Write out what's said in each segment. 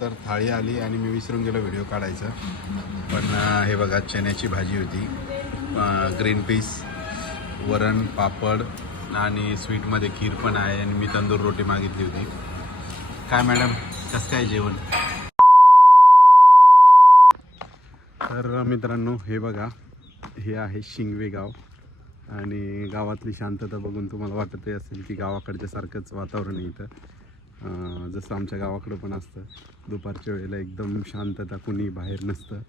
तर थाळी आली आणि मी विसरून गेलो व्हिडिओ काढायचा. पण हे बघा चण्याची भाजी होती. ग्रीन पीस वरण पापड आणि स्वीटमध्ये खीर पण आहे आणि मी तंदूर रोटी मागितली होती. काय मॅडम? कसं काय जेवण? तर मित्रांनो हे बघा. हे आहे शिंगवे गाव. आणि गावातली शांतता बघून तुम्हाला वाटतही असेल की गावाकडच्यासारखंच वातावरण आहे इथं. जसं आमच्या गावाकडं पण असतं. दुपारच्या वेळेला एकदम शांतता कुणी बाहेर नसतं.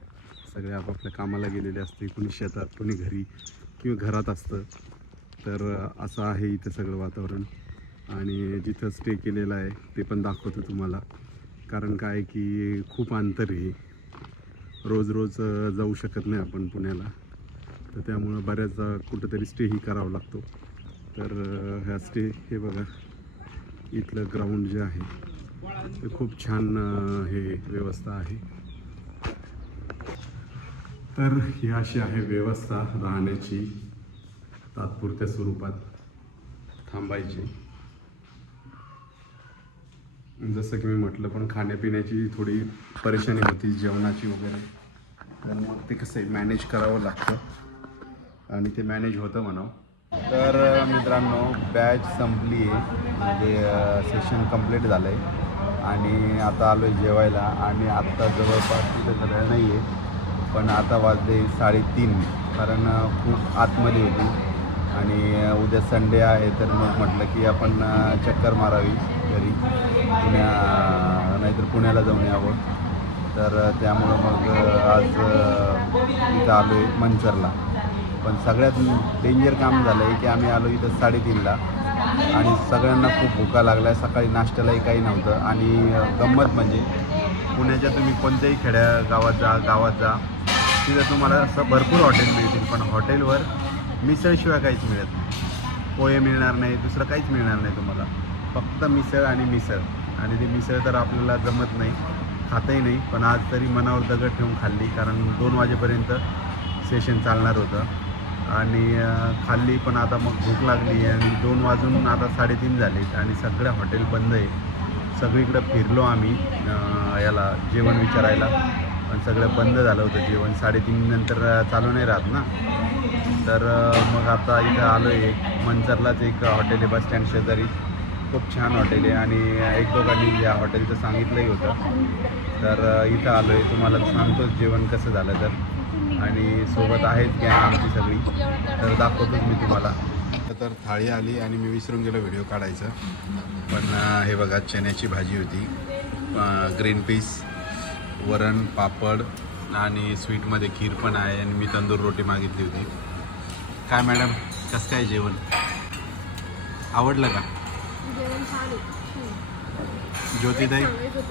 सगळे आपापल्या कामाला गेलेले असते. कुणी शेतात कुणी घरी किंवा घरात असतं. तर असं आहे इथं सगळं वातावरण. आणि जिथं स्टे केलेलं आहे ते पण दाखवतो तुम्हाला. कारण काय की खूप अंतर आहे. रोज रोज जाऊ शकत नाही आपण पुण्याला. तर त्यामुळं बऱ्याचदा कुठंतरी स्टेही करावा लागतो. तर ह्या स्टे हे बघा. इथलं ग्राउंड जे आहे. खूप छान हे व्यवस्था आहे. तर ही अशी आहे व्यवस्था राहण्याची तात्पुरत्या स्वरूपात थांबायची. जसं की मी म्हटलं पण खाण्यापिण्याची थोडी परेशानी होती जेवणाची वगैरे. तर मग ते कसं आहे मॅनेज करावं लागतं. आणि ते मॅनेज होतं म्हणावं. तर मित्रांनो बॅच संपली आहे म्हणजे सेशन कंप्लीट झालं आहे आणि आता आलो आहे जेवायला. आणि आत्ता जवळपास तिथं झालं नाही आहे पण आता वाजले साडेतीन. कारण खूप आतमध्ये होती. आणि उद्या संडे आहे तर मग म्हटलं की आपण चक्कर मारावी घरी. पुण्या नाहीतर पुण्याला जाऊन यावं. तर त्यामुळं मग आज इथं आलो आहे मंचरला. पण सगळ्यात डेंजर काम झालं आहे की आम्ही आलो इथं साडेतीनला. आणि सगळ्यांना खूप भुका लागल्या. सकाळी नाश्त्यालाही काही नव्हतं. आणि गंमत म्हणजे पुण्याच्या तुम्ही कोणत्याही खेड्या गावात जा गावात जा तिथं तुम्हाला असं भरपूर हॉटेल मिळतील. पण हॉटेलवर मिसळशिवाय काहीच मिळत नाही. पोहे मिळणार नाही दुसरं काहीच मिळणार नाही तुम्हाला. फक्त मिसळ आणि मिसळ. आणि ती मिसळ तर आपल्याला जमत नाही खातही नाही. पण आज तरी मनावर दगड ठेवून खाल्ली. कारण दोन वाजेपर्यंत सेशन चालणार होतं. आणि खाल्ली पण आता मग भूक लागली आणि दोन वाजून आता साडेतीन झालेत आणि सगळ्या हॉटेल बंद आहे. सगळीकडं फिरलो आम्ही याला जेवण विचारायला. पण सगळं बंद झालं होतं जेवण. साडेतीन नंतर चालू नाही राहत ना. तर मग आता इथं आलो आहे एक मंचरलाच एक हॉटेल आहे बस स्टँड शेजारी. खूप छान हॉटेल आहे आणि एक दोघांनी या हॉटेलचं सांगितलंही होतं. तर इथं आलो आहे तुम्हाला सांगतोच जेवण कसं झालं तर. आणि सोबत आहेच गॅंग आमची सगळी. तर दाखवतोच मी तुम्हाला. तर थाळी आली आणि मी विसरून गेलो व्हिडिओ काढायचं. पण हे बघा चण्याची भाजी होती. ग्रीन पीस वरण पापड आणि स्वीटमध्ये खीर पण आहे आणि मी तंदूर रोटी मागितली होती. काय मॅडम? कसं काय जेवण? आवडलं का. ज्योतिताई. जर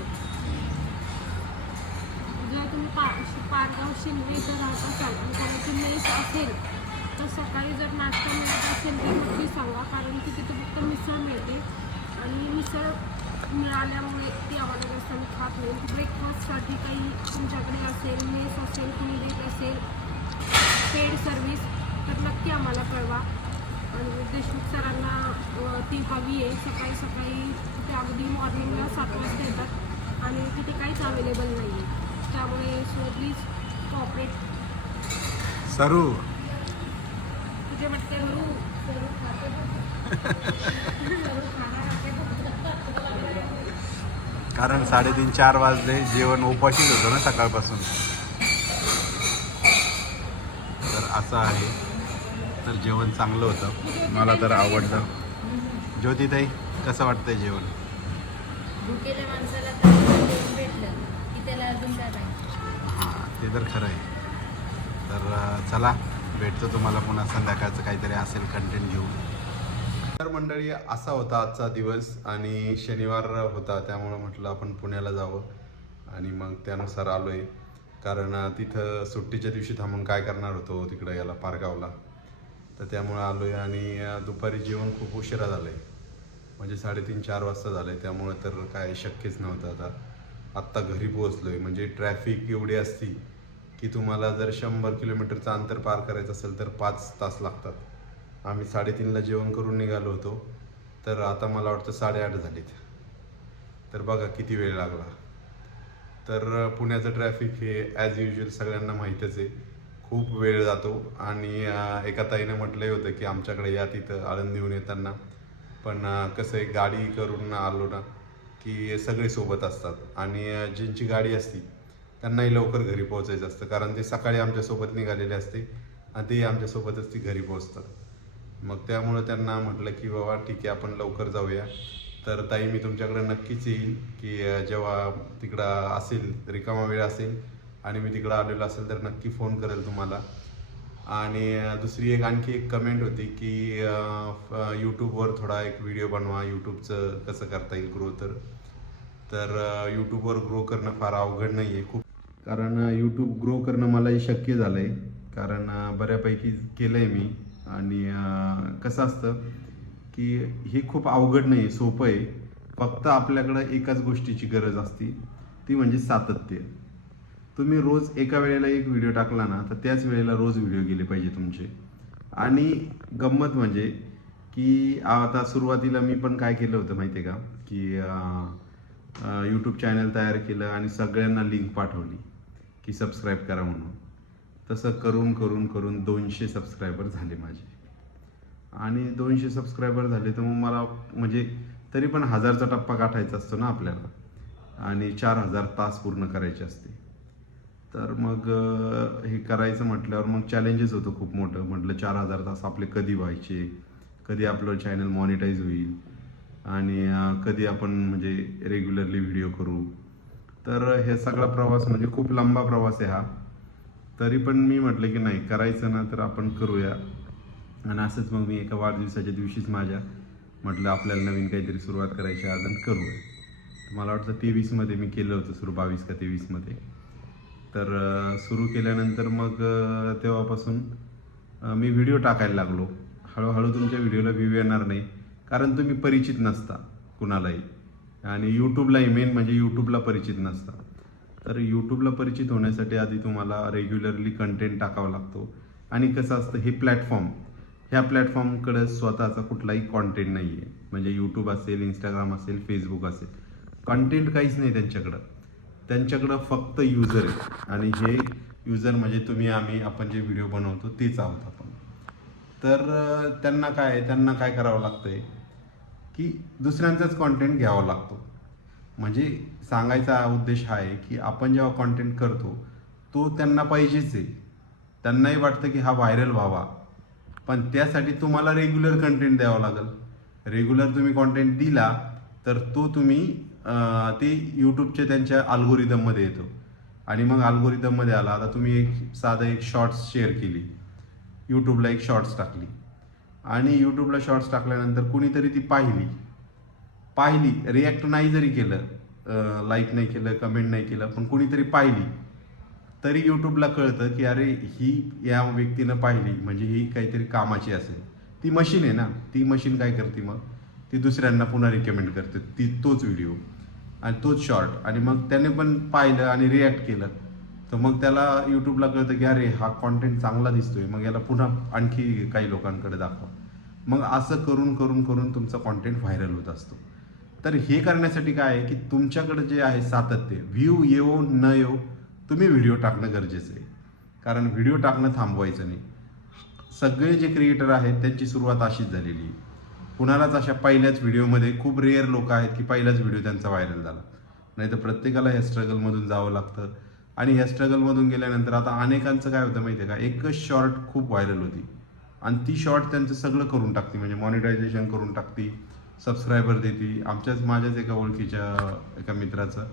अशी पारगाव शिंदे इथं राहत असाल आणि कोणाची मेस असेल तर सकाळी जर नाश्ता मिळत असेल तर नक्की सांगा. कारण की तिथे फक्त मिसळ मिळते. आणि मिसळ मिळाल्यामुळे ती आम्हाला जास्त आम्ही खात नाही. ब्रेकफास्टसाठी काही तुमच्याकडे असेल मेस असेल तुम्ही देत असेल पेड सर्विस तर नक्की आम्हाला कळवा. आणि देशमुख सरांना ती हवी आहे. सकाळी सकाळी ते अगदी मॉर्निंगला सात वाजता येतात. आणि तिथे काहीच अवेलेबल नाही आहे त्यामुळे सो प्लीज कॉपरेट सरू. तुझे खाते. कारण साडेतीन चार वाजले. जेवण उपाशीच होतं ना सकाळपासून. तर असं आहे. तर जेवण चांगलं होतं. मला तर आवडलं. ज्योतिताई कसं वाटतंय जेवण? भुकेल्या माणसाला तर जेवण भेटलं. हां ते तर खरं आहे. तर चला भेटतो तुम्हाला पुन्हा संध्याकाळचं काहीतरी असेल कंटेंट घेऊन. तर मंडळी असा होता आजचा दिवस आणि शनिवार होता त्यामुळं म्हटलं आपण पुण्याला जावं आणि मग त्यानुसार आलो आहे कारण तिथं सुट्टीच्या दिवशी थांबून काय करणार होतो तिकडं याला पारगावला? तर त्यामुळं आलो आहे आणि दुपारी जेवण खूप उशिरा झालं आहे म्हणजे साडेतीन चार वाजता झालं आहे त्यामुळं तर काय शक्यच नव्हतं आता. आत्ता घरी पोहोचलो आहे म्हणजे ट्रॅफिक एवढी असती की तुम्हाला जर शंभर किलोमीटरचं अंतर पार करायचं असेल तर पाच तास लागतात. आम्ही साडेतीनला जेवण करून निघालो होतो. तर आता मला वाटतं साडेआठ झालीत. तर बघा किती वेळ लागला. तर पुण्याचं ट्रॅफिक हे ॲज युजल सगळ्यांना माहीतच आहे. खूप वेळ जातो आणि एका ताईनं म्हटलंही होतं की आमच्याकडे या तिथं आळंदीहून येताना. पण कसं आहे गाडी करून आलो ना की सगळे सोबत असतात. आणि ज्यांची गाडी असती त्यांनाही लवकर घरी पोहोचायचं असतं. कारण ते सकाळी आमच्यासोबत निघालेले असते आणि ते आमच्यासोबतच ती घरी पोहोचतात. मग त्यामुळं त्यांना म्हटलं की बाबा ठीक आहे आपण लवकर जाऊया. तर ताई मी तुमच्याकडे नक्कीच येईल की जेव्हा तिकडं असेल रिकामा वेळ असेल आणि मी तिकडं आलेलो असेल तर नक्की फोन करेल तुम्हाला. आणि दुसरी एक आणखी एक कमेंट होती की यूट्यूबवर थोडा एक व्हिडिओ बनवा. यूट्यूबचं कसं करता येईल ग्रो तर. तर यूट्यूबवर ग्रो करणं फार अवघड नाही आहे खूप कारण यूट्यूब ग्रो करणं मलाही शक्य झालं आहे कारण बऱ्यापैकी केलं आहे मी. आणि कसं असतं की हे खूप अवघड नाही आहे सोपं आहे. फक्त आपल्याकडं एकाच गोष्टीची गरज असते. ती म्हणजे सातत्य. तुम्ही रोज एका वेळेला एक व्हिडिओ टाकला ना तर त्याच वेळेला रोज व्हिडिओ गेले पाहिजे तुमचे. आणि गंमत म्हणजे की आता सुरुवातीला मी पण काय केलं होतं माहिती आहे का की यूट्यूब चॅनल तयार केलं आणि सगळ्यांना लिंक पाठवली की सबस्क्राईब करा म्हणून. तसं करून करून करून दोनशे सबस्क्रायबर झाले माझे. आणि दोनशे सबस्क्रायबर झाले तर मग मला म्हणजे तरी पण हजारचा टप्पा गाठायचा असतो ना आपल्याला. आणि चार हजार तास पूर्ण करायचे असते. तर मग हे करायचं म्हटल्यावर मग चॅलेंजेस होतं खूप मोठं. म्हटलं चार हजार तास आपले कधी व्हायचे? कधी आपलं चॅनल मॉनिटाईज होईल? आणि कधी आपण म्हणजे रेग्युलरली व्हिडिओ करू? तर हे सगळा प्रवास म्हणजे खूप लांबा प्रवास आहे हा. तरी पण मी म्हटलं की नाही करायचं ना तर आपण करूया. आणि असंच मग मी एका वाढदिवसाच्या दिवशीच माझ्या म्हटलं आपल्याला नवीन काहीतरी सुरुवात करायची आज आणि करूया. मला वाटतं तेवीसमध्ये मी केलं होतं सुरू बावीस का तेवीसमध्ये. तर सुरू केल्यानंतर मग तेव्हापासून मी व्हिडिओ टाकायला लागलो. हळूहळू तुमच्या व्हिडिओला व्ह्यू येणार नाही. कारण तुम्ही परिचित नसता कुणालाही. आणि यूट्यूबलाही मेन म्हणजे यूट्यूबला परिचित नसता. तर यूट्यूबला परिचित होण्यासाठी आधी तुम्हाला रेग्युलरली कंटेंट टाकावा लागतो. आणि कसं असतं हे प्लॅटफॉर्म ह्या प्लॅटफॉर्मकडे स्वतःचा कुठलाही कॉन्टेंट नाही आहे म्हणजे यूट्यूब असेल इंस्टाग्राम असेल फेसबुक असेल. कंटेंट काहीच नाही त्यांच्याकडं. त्यांच्याकडं फक्त युजर आहे आणि हे युजर म्हणजे तुम्ही आम्ही आपण जे व्हिडिओ बनवतो तेच आहोत आपण. तर त्यांना काय आहे? त्यांना काय करावं लागतंय? की दुसऱ्यांचाच कॉन्टेंट घ्यावा लागतो. म्हणजे सांगायचा उद्देश हा आहे की आपण जेव्हा कॉन्टेंट करतो तो त्यांना पाहिजेच आहे. त्यांनाही वाटतं की हा व्हायरल व्हावा. पण त्यासाठी तुम्हाला रेग्युलर कंटेंट द्यावं लागेल. रेग्युलर तुम्ही कॉन्टेंट दिला तर तो तुम्ही ते यूट्यूबच्या त्यांच्या अल्गोरिदममध्ये येतो. आणि मग अल्गोरिदममध्ये आला. आता तुम्ही एक साधं एक शॉर्ट्स शेअर केली. यूट्यूबला एक शॉर्ट्स टाकली. आणि यूट्यूबला शॉर्ट्स टाकल्यानंतर कुणीतरी ती पाहिली. पाहिली. रिॲक्ट नाही जरी केलं लाईक नाही केलं कमेंट नाही केलं पण कुणीतरी पाहिली. तरी यूट्यूबला कळतं की अरे ही या व्यक्तीनं पाहिली. म्हणजे ही काहीतरी कामाची असेल. ती मशीन आहे ना. ती मशीन काय करते मग? ती दुसऱ्यांना पुन्हा रिकमेंड करते. ती तोच व्हिडिओ आणि तोच शॉर्ट आणि मग त्याने पण पाहिलं आणि रिॲक्ट केलं. तर मग त्याला यूट्यूबला कळतं की अरे हा कॉन्टेंट चांगला दिसतोय. मग याला पुन्हा आणखी काही लोकांकडे दाखवा. मग असं करून करून करून तुमचा कॉन्टेंट व्हायरल होत असतो. तर हे करण्यासाठी काय आहे की तुमच्याकडे जे आहे सातत्य व्ह्यू येऊ न येऊ तुम्ही व्हिडिओ टाकणं गरजेचं आहे. कारण व्हिडिओ टाकणं थांबवायचं नाही. सगळे जे क्रिएटर आहेत त्यांची सुरुवात अशीच झालेली आहे. कुणालाच अशा पहिल्याच व्हिडिओमध्ये खूप रेअर लोक आहेत की पहिलाच व्हिडिओ त्यांचा व्हायरल झाला. नाही तर प्रत्येकाला ह्या स्ट्रगलमधून जावं लागतं. आणि ह्या स्ट्रगलमधून गेल्यानंतर आता अनेकांचं काय होतं माहिती आहे का? एकच शॉर्ट खूप व्हायरल होती. आणि ती शॉर्ट त्यांचं सगळं करून टाकते म्हणजे मॉनिटायझेशन करून टाकती सबस्क्रायबर देते. आमच्याच माझ्याच एका ओळखीच्या एका मित्राचं.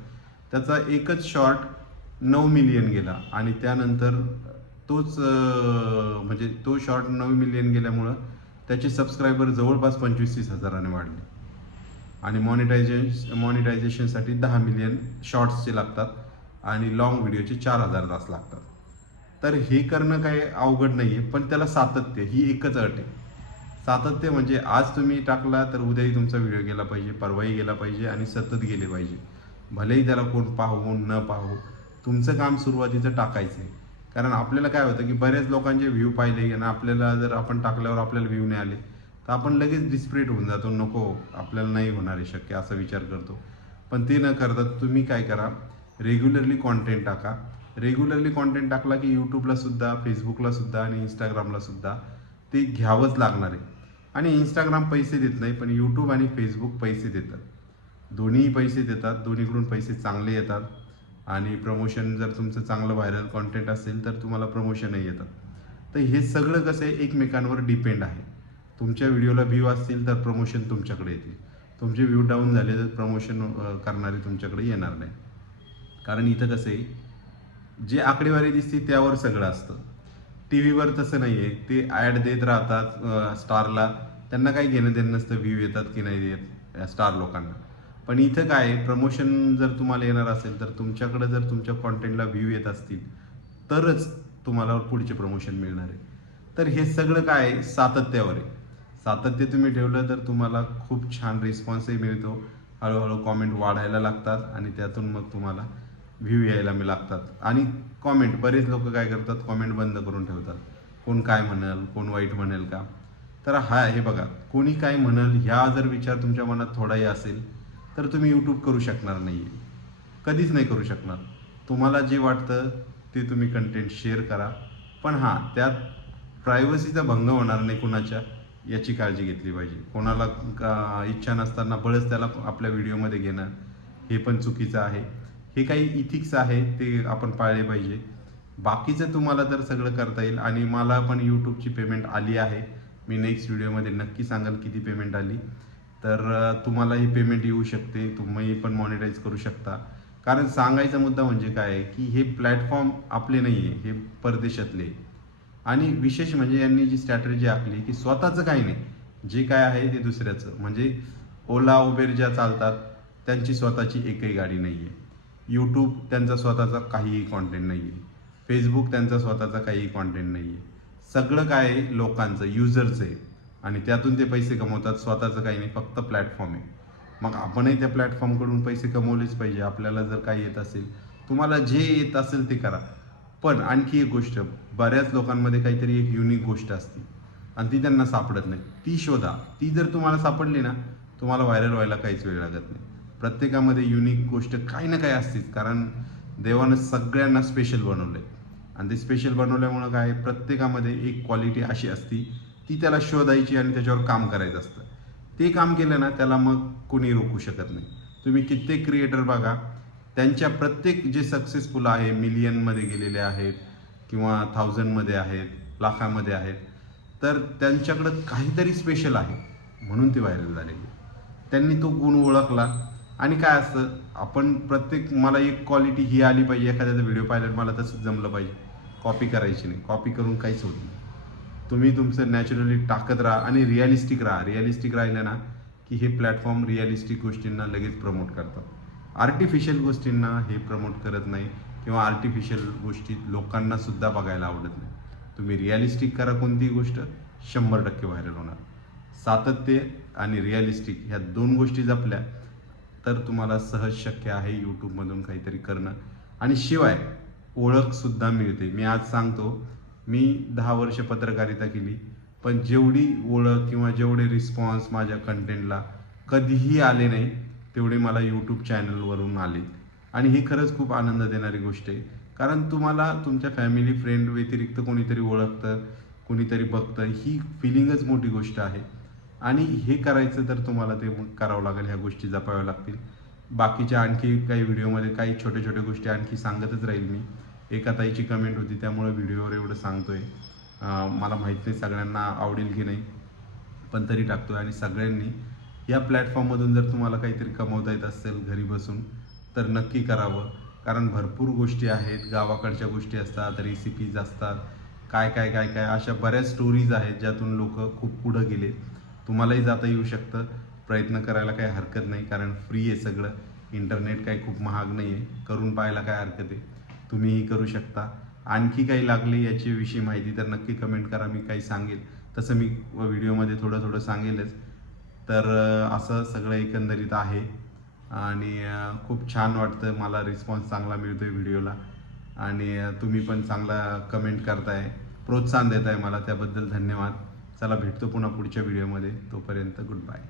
त्याचा एकच शॉर्ट नऊ मिलियन गेला. आणि त्यानंतर तोच म्हणजे तो शॉर्ट नऊ मिलियन गेल्यामुळं त्याचे सबस्क्रायबर जवळपास पंचवीस तीस हजाराने वाढले. आणि मॉनिटायझेशन मॉनिटायझेशनसाठी दहा मिलियन शॉर्ट्सचे लागतात आणि लॉंग व्हिडिओचे चार हजार तास लागतात. तर हे करणं काही अवघड नाही आहे पण त्याला सातत्य ही एकच अट आहे. सातत्य म्हणजे आज तुम्ही टाकला तर उद्याही तुमचा व्हिडिओ गेला पाहिजे परवाही गेला पाहिजे आणि सतत गेले पाहिजे. भलेही त्याला कोण पाहू न पाहू तुमचं काम सुरुवातीचं टाकायचं आहे कारण आपल्याला काय होतं की बऱ्याच लोकांचे व्ह्यू पाहिले आणि आपल्याला जर आपण टाकल्यावर आपल्याला व्ह्यू नाही आले तर आपण लगेच डिस्प्रेट होऊन जातो. नको आपल्याला नाही होणार आहे शक्य असा विचार करतो. पण ते न करता तुम्ही काय करा रेग्युलरली कॉन्टेंट टाका. रेग्युलरली कॉन्टेंट टाकला की यूट्यूबला सुद्धा फेसबुकला सुद्धा आणि इंस्टाग्रामला सुद्धा ते घ्यावंच लागणार आहे. आणि इंस्टाग्राम पैसे देत नाही पण यूट्यूब आणि फेसबुक पैसे देतात. दोन्हीही पैसे देतात दोन्हीकडून पैसे चांगले येतात. आणि प्रमोशन जर तुमचं चांगलं व्हायरल कॉन्टेंट असेल तर तुम्हाला प्रमोशनही येतं. तर हे सगळं कसं आहे एकमेकांवर डिपेंड आहे. तुमच्या व्हिडिओला व्ह्यू असतील तर प्रमोशन तुमच्याकडे येतील. तुमचे व्ह्यू डाऊन झाले तर प्रमोशन करणारे तुमच्याकडे येणार नाही. कारण इथं कसं आहे जे आकडेवारी दिसते त्यावर सगळं असतं. टी व्हीवर तसं नाही आहे ते ॲड देत राहतात स्टारला त्यांना काही घेणं देणं नसतं व्ह्यू येतात की नाही येत स्टार लोकांना. पण इथं काय आहे प्रमोशन जर तुम्हाला येणार असेल तर तुमच्याकडे जर तुमच्या कॉन्टेंटला व्ह्यू येत असतील तरच तुम्हाला पुढचे प्रमोशन मिळणार आहे. तर हे सगळं काय आहे सातत्यावर आहे. सातत्य तुम्ही ठेवलं तर तुम्हाला खूप छान रिस्पॉन्सही मिळतो. हळूहळू कॉमेंट वाढायला लागतात आणि त्यातून मग तुम्हाला व्ह्यू यायला मी लागतात. आणि कॉमेंट बरेच लोक काय करतात कॉमेंट बंद करून ठेवतात. कोण काय म्हणाल कोण वाईट म्हणेल का? तर हा हे बघा कोणी काय म्हणाल ह्या जर विचार तुमच्या मनात थोडाही असेल तर तुम्ही यूट्यूब करू शकणार नाही कधीच नाही करू शकणार. तुम्हाला जे वाटतं ते तुम्ही कंटेंट शेअर करा. पण हां त्यात प्रायव्हसीचा भंग होणार नाही कुणाच्या याची काळजी घेतली पाहिजे. कोणाला का- इच्छा नसताना बळच त्याला आपल्या व्हिडिओमध्ये घेणं हे पण चुकीचं आहे. हे काही इथिक्स आहे ते आपण पाळले पाहिजे. बाकीचं तुम्हाला तर सगळं करता येईल आणि मला पण यूट्यूबची पेमेंट आली आहे. मी नेक्स्ट व्हिडिओमध्ये नक्की सांगाल किती पेमेंट आली. तर तुम्हालाही पेमेंट येऊ शकते. तुम्ही पण मॉनिटाईज करू शकता. कारण सांगायचा मुद्दा म्हणजे काय आहे की हे प्लॅटफॉर्म आपले नाही आहे हे परदेशातले आणि विशेष म्हणजे यांनी जी स्ट्रॅटेजी आखली की स्वतःचं काही नाही. जे काय आहे ते दुसऱ्याचं. म्हणजे ओला उबेर ज्या चालतात त्यांची स्वतःची एकही गाडी नाही आहे. यूट्यूब त्यांचा स्वतःचा काहीही कॉन्टेंट नाही आहे. फेसबुक त्यांचा स्वतःचा काहीही कॉन्टेंट नाही आहे. सगळं काय आहे लोकांचं युजरचं आहे. आणि त्यातून ते पैसे कमवतात. स्वतःचं काही नाही फक्त प्लॅटफॉर्म आहे. मग आपणही त्या प्लॅटफॉर्मकडून पैसे कमवलेच पाहिजे. आपल्याला जर काही येत असेल तुम्हाला जे येत असेल ते करा. पण आणखी एक गोष्ट बऱ्याच लोकांमध्ये काहीतरी एक युनिक गोष्ट असते. आणि ती त्यांना सापडत नाही. ती शोधा. ती जर तुम्हाला सापडली ना तुम्हाला व्हायरल व्हायला काहीच वेळ लागत नाही. प्रत्येकामध्ये युनिक गोष्ट काही ना काही असतेच. कारण देवानं सगळ्यांना स्पेशल बनवलं आहे आणि ते स्पेशल बनवल्यामुळं काय प्रत्येकामध्ये एक क्वालिटी अशी असती ती त्याला शोधायची आणि त्याच्यावर काम करायचं असतं. ते काम केलं ना त्याला मग कोणी रोखू शकत नाही. तुम्ही कित्येक क्रिएटर बघा त्यांच्या प्रत्येक जे सक्सेसफुल आहे मिलियनमध्ये गेलेले आहेत किंवा थाउजंडमध्ये आहेत लाखामध्ये आहेत तर त्यांच्याकडं काहीतरी स्पेशल आहे म्हणून ते व्हायरल झालेले त्यांनी तो गुण ओळखला आणि काय असतं आपण प्रत्येक मला एक क्वालिटी ही आली पाहिजे एखाद्याचा व्हिडिओ पाहिल्यावर मला तसंच जमलं पाहिजे. कॉपी करायची नाही. कॉपी करून काहीच होत नाही. तुम्ही तुमचं नॅचरली टाकत राहा आणि रिअलिस्टिक राहा. रिअलिस्टिक राहिलं ना की हे प्लॅटफॉर्म रिअलिस्टिक गोष्टींना लगेच प्रमोट करतात आर्टिफिशियल गोष्टींना हे प्रमोट करत नाही किंवा आर्टिफिशियल गोष्टी लोकांना सुद्धा बघायला आवडत नाही. तुम्ही रिअलिस्टिक करा कोणतीही गोष्ट शंभर टक्के व्हायरल होणार. सातत्य आणि रिअलिस्टिक ह्या दोन गोष्टी जपल्या तर तुम्हाला सहज शक्य आहे यूट्यूबमधून काहीतरी करणं. आणि शिवाय ओळखसुद्धा मिळते. मी आज सांगतो मी दहा वर्ष पत्रकारिता केली पण जेवढी ओळख किंवा जेवढे रिस्पॉन्स माझ्या कंटेंटला कधीही आले नाही तेवढे मला यूट्यूब चॅनलवरून आले. आणि ही खरंच खूप आनंद देणारी गोष्ट आहे. कारण तुम्हाला तुमच्या फॅमिली फ्रेंड व्यतिरिक्त कोणीतरी ओळखतं कोणीतरी बघतं ही फिलिंगच मोठी गोष्ट आहे. आणि हे करायचं तर तुम्हाला ते करावं लागेल ह्या गोष्टी जपाव्या लागतील. बाकीच्या आणखी काही व्हिडिओमध्ये काही छोट्या छोट्या गोष्टी आणखी सांगतच राहील मी. एका ताईची कमेंट होती त्यामुळे व्हिडिओवर एवढं सांगतोय. मला माहीत नाही सगळ्यांना आवडेल की नाही पण तरी टाकतोय. आणि सगळ्यांनी या प्लॅटफॉर्ममधून जर तुम्हाला काहीतरी कमवता येत असेल घरी बसून तर नक्की करावं. कारण भरपूर गोष्टी आहेत गावाकडच्या गोष्टी असतात रेसिपीज असतात काय काय काय काय अशा बऱ्याच स्टोरीज आहेत ज्यातून लोक खूप पुढं गेले. तुम्हालाही जाता येऊ शकतं. प्रयत्न करायला काही हरकत नाही कारण फ्री आहे सगळं. इंटरनेट काही खूप महाग नाही आहे करून पाहायला काय हरकत आहे? तुम्हीही करू शकता. आणखी काही लागले याची विषयी माहिती तर नक्की कमेंट करा मी काही सांगेल. तसं मी व्हिडिओमध्ये थोडं थोडं सांगेलच. तर असं सगळं एकंदरीत आहे. आणि खूप छान वाटतं मला रिस्पॉन्स चांगला मिळतो आहे व्हिडिओला. आणि तुम्ही पण चांगला कमेंट करताय. प्रोत्साहन देताय मला त्याबद्दल धन्यवाद. चला भेटतो पुन्हा पुढच्या व्हिडिओमध्ये. तोपर्यंत गुड बाय